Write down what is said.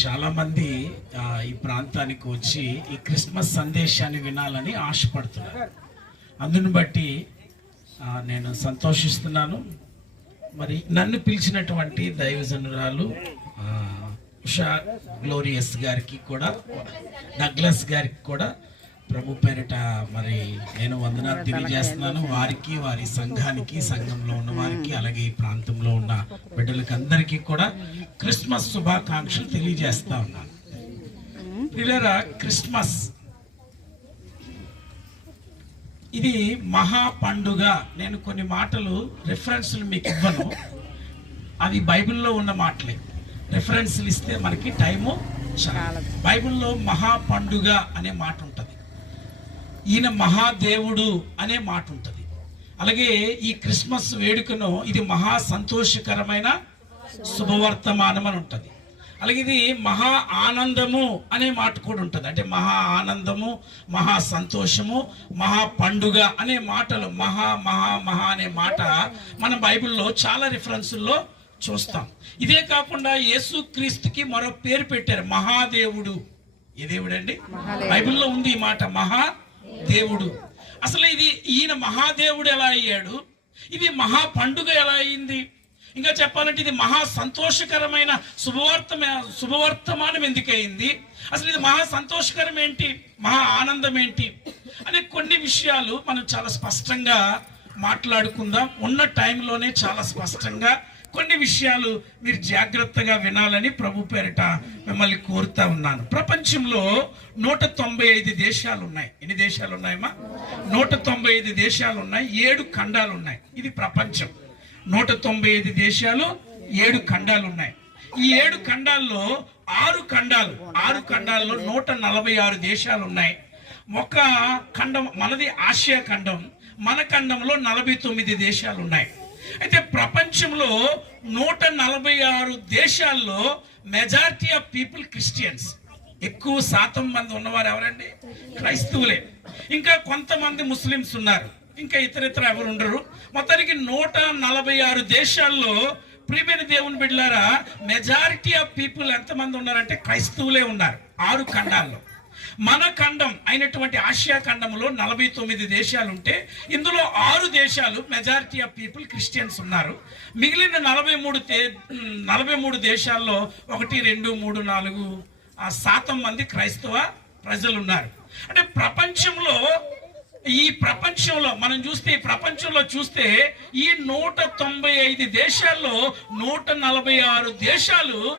చాలా మంది ఈ ప్రాంతానికి వచ్చి ఈ క్రిస్మస్ సందేశాన్ని వినాలని ఆశపడుతున్నారు. అందును బట్టి నేను సంతోషిస్తున్నాను. మరి నన్ను పిలిచినటువంటి దైవజనురాలు ఉషా గ్లోరియస్ గారికి కూడా, డగ్లస్ గారికి కూడా ప్రభు పేరిట మరి నేను వందనాలు తెలియజేస్తున్నాను. వారికి, వారి సంఘానికి, సంఘంలో ఉన్న వారికి, అలాగే ఈ ప్రాంతంలో ఉన్న బిడ్డలకి అందరికీ కూడా క్రిస్మస్ శుభాకాంక్షలు తెలియజేస్తా ఉన్నాను. పిల్లరా, క్రిస్మస్ ఇది మహా పండుగ. నేను కొన్ని మాటలు రెఫరెన్స్లు మీకు ఇవ్వను, అవి బైబిల్లో ఉన్న మాటలే. రెఫరెన్స్లు ఇస్తే మనకి టైము చాలా. బైబిల్లో మహా పండుగ అనే మాట ఉంటుంది, ఈయన మహాదేవుడు అనే మాట ఉంటుంది. అలాగే ఈ క్రిస్మస్ వేడుకను ఇది మహా సంతోషకరమైన శుభవర్తమానం అని ఉంటుంది. అలాగే ఇది మహా ఆనందము అనే మాట కూడా ఉంటుంది. అంటే మహా ఆనందము, మహా సంతోషము, మహా పండుగ అనే మాటలు, మహా మహా మహా అనే మాట మన బైబిల్లో చాలా రిఫరెన్సుల్లో చూస్తాం. ఇదే కాకుండా యేసుక్రీస్తుకి మరో పేరు పెట్టారు, మహాదేవుడు. ఏ దేవుడు అండి? బైబిల్లో ఉంది ఈ మాట, మహాదేవుడు. అసలు ఇది ఈయన మహాదేవుడు ఎలా అయ్యాడు? ఇది మహా పండుగ ఎలా అయింది? ఇంకా చెప్పాలంటే ఇది మహా సంతోషకరమైన శుభవర్తమానం ఎందుకయింది? అసలు ఇది మహా సంతోషకరం ఏంటి, మహా ఆనందం ఏంటి అనే కొన్ని విషయాలు మనం చాలా స్పష్టంగా మాట్లాడుకుందాం. ఉన్న టైంలోనే చాలా స్పష్టంగా కొన్ని విషయాలు మీరు జాగ్రత్తగా వినాలని ప్రభు పేరిట మిమ్మల్ని కోరుతా ఉన్నాను. ప్రపంచంలో 195 దేశాలు ఉన్నాయి. ఎన్ని దేశాలు ఉన్నాయమ్మా? 195 దేశాలు ఉన్నాయి. 7 ఖండాలు ఉన్నాయి. ఇది ప్రపంచం. 195 దేశాలు, 7 ఖండాలు ఉన్నాయి. ఈ 7 ఖండాల్లో 6 ఖండాల్లో 146 దేశాలు ఉన్నాయి. ఒక ఖండం మనది ఆసియా ఖండం. మన ఖండంలో 49 దేశాలు ఉన్నాయి. అయితే ప్రపంచంలో 146 దేశాల్లో మెజారిటీ ఆఫ్ పీపుల్ క్రిస్టియన్స్. ఎక్కువ శాతం మంది ఉన్నవారు ఎవరండి? క్రైస్తవులే. ఇంకా కొంతమంది ముస్లిమ్స్ ఉన్నారు, ఇంకా ఇతర ఎవరు ఉండరు. మొత్తానికి 146 దేశాల్లో ప్రియమైన దేవుని బిడ్డలారా, మెజారిటీ ఆఫ్ పీపుల్ ఎంతమంది ఉన్నారంటే క్రైస్తవులే ఉన్నారు. 6 ఖండాల్లో. మన ఖండం అయినటువంటి ఆసియా ఖండంలో 49 దేశాలు ఉంటే ఇందులో 6 దేశాలు మెజారిటీ ఆఫ్ పీపుల్ క్రిస్టియన్స్ ఉన్నారు. మిగిలిన 43 దేశాల్లో 1, 2, 3, 4 శాతం మంది క్రైస్తవ ప్రజలు ఉన్నారు. అంటే ఈ ప్రపంచంలో మనం చూస్తే, ఈ ప్రపంచంలో చూస్తే ఈ 195 దేశాల్లో 146 దేశాలు